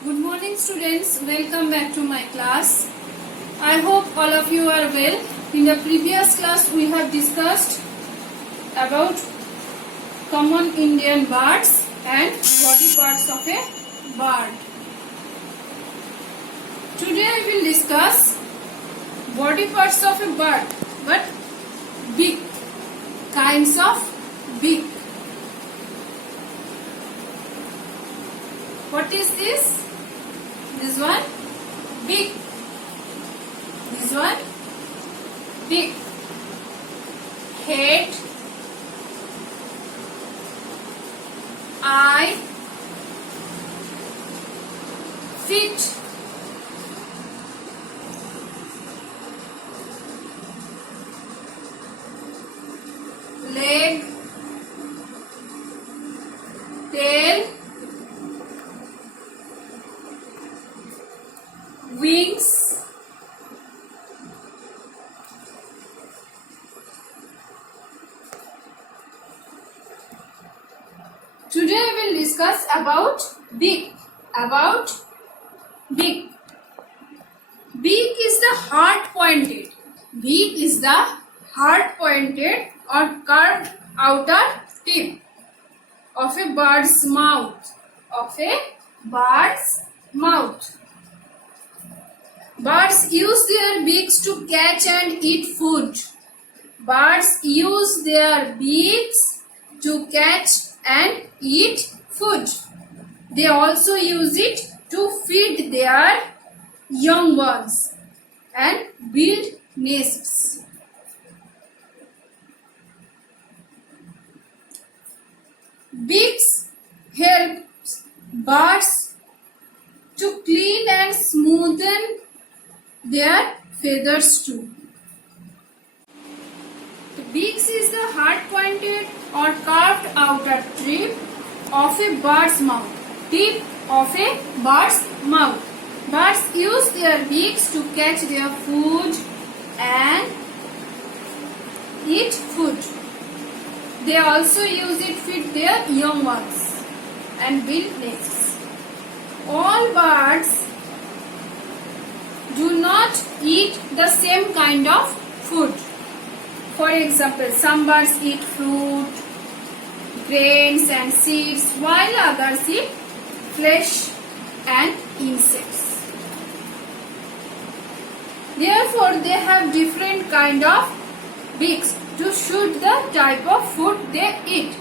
Good morning students, welcome back to my class. I hope all of you are well. In the previous class we have discussed about common Indian birds and body parts of a bird. Today I will discuss body parts of a bird, but beak, kinds of beak. What is this? This one, beak. This one, beak. Head, eye, feet, leg, tail, wings, today I will discuss about beak. Beak. Beak is the hard-pointed. Beak is the hard-pointed or curved outer tip of a bird's mouth. Birds use their beaks to catch and eat food. Birds use their beaks to catch and eat food. They also use it to feed their young ones and build nests. Beaks help birds to clean and smoothen their feathers too. The beaks is the hard-pointed or carved outer tip of a bird's mouth. Birds use their beaks to catch their food and eat food. They also use it to feed their young ones and build nests. All birds do not eat the same kind of food. For example, some birds eat fruit, grains and seeds, while others eat flesh and insects. Therefore, they have different kind of beaks to suit the type of food they eat.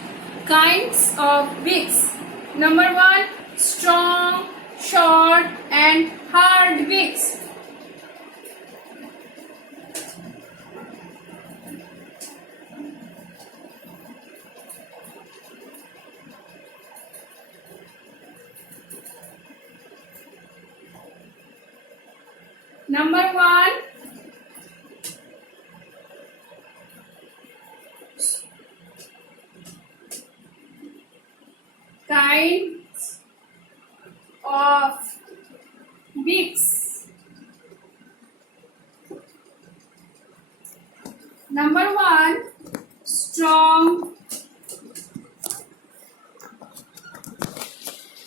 Kinds of beaks. Number 1, strong, short and hard beaks. Number 1, kinds of beaks. Number 1, strong,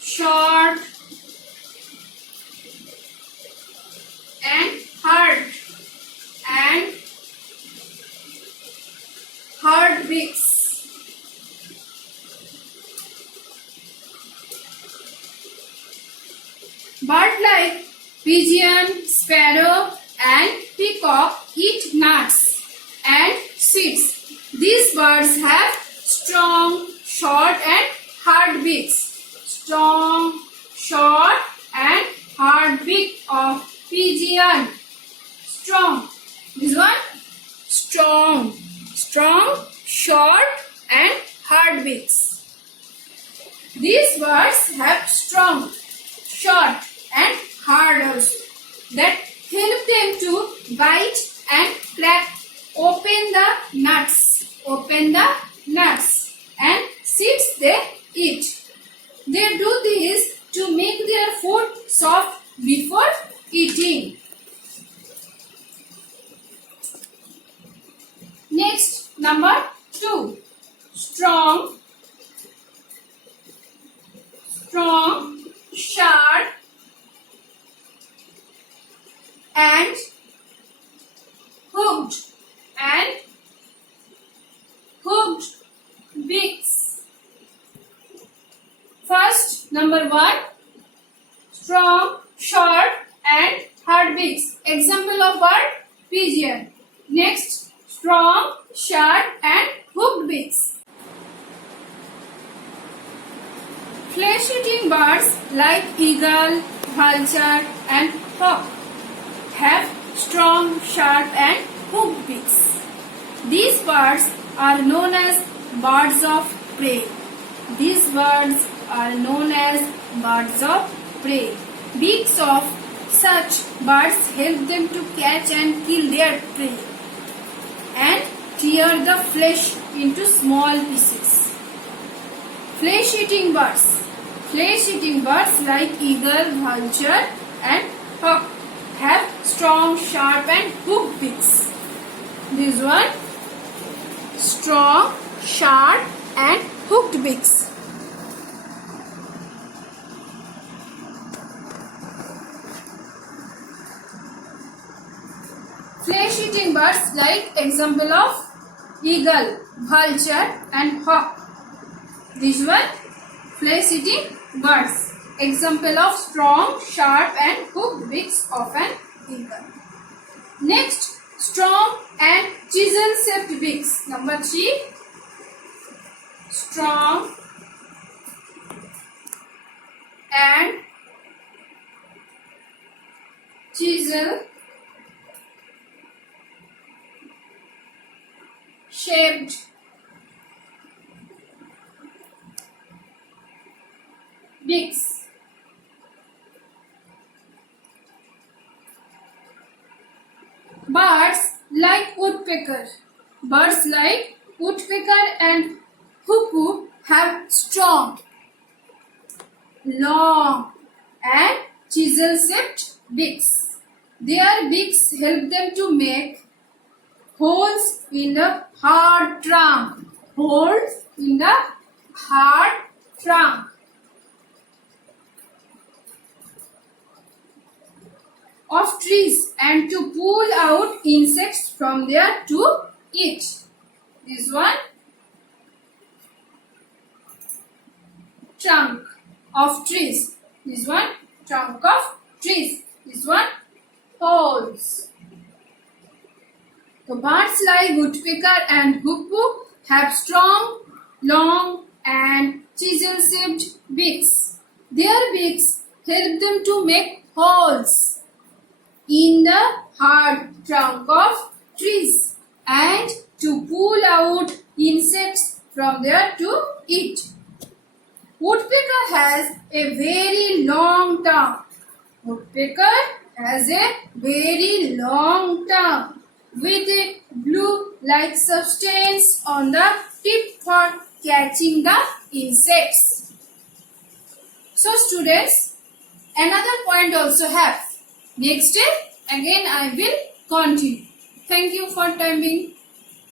short and hard beaks. Birds like pigeon, sparrow and peacock eat nuts and seeds. These birds have strong, short and hard beaks. Strong, short and hard beak of pigeon. Strong. This one, strong, short and hard beaks. These birds have strong, short and hard also that help them to bite and crack open the nuts and seeds they eat. They do this to make their food soft before eating. Next, number 2, strong, sharp Number 1. Strong, short and hard beaks. Example of bird, pigeon. Next, strong, sharp and hooked beaks. Flesh-eating birds like eagle, vulture and hawk have strong, sharp and hooked beaks. These birds are known as birds of prey. These birds are known as birds of prey. Beaks of such birds help them to catch and kill their prey and tear the flesh into small pieces. Flesh-eating birds. Flesh-eating birds like eagle, vulture and hawk have strong, sharp and hooked beaks. This one, strong, sharp and hooked beaks. Flesh-eating birds like example of eagle, vulture and hawk. This one, flesh-eating birds. Example of strong, sharp and hooked beaks of an eagle. Next, strong and chisel-shaped beaks. Number 3. Strong and chisel shaped beaks. Birds like woodpecker. Birds like woodpecker and cuckoo have strong, long and chisel-shaped beaks. Their beaks help them to make holes in the hard trunk. Holes in the hard trunk of trees and to pull out insects from there to eat. This one, trunk of trees. This one, trunk of trees. This one, holes. So birds like woodpecker and cuckoo have strong, long and chisel-shaped beaks. Their beaks help them to make holes in the hard trunk of trees and to pull out insects from there to eat. Woodpecker has a very long tongue. Woodpecker has a very long tongue with a glue-like substance on the tip for catching the insects. So students, another point also have. Next day again I will continue. Thank you for time being.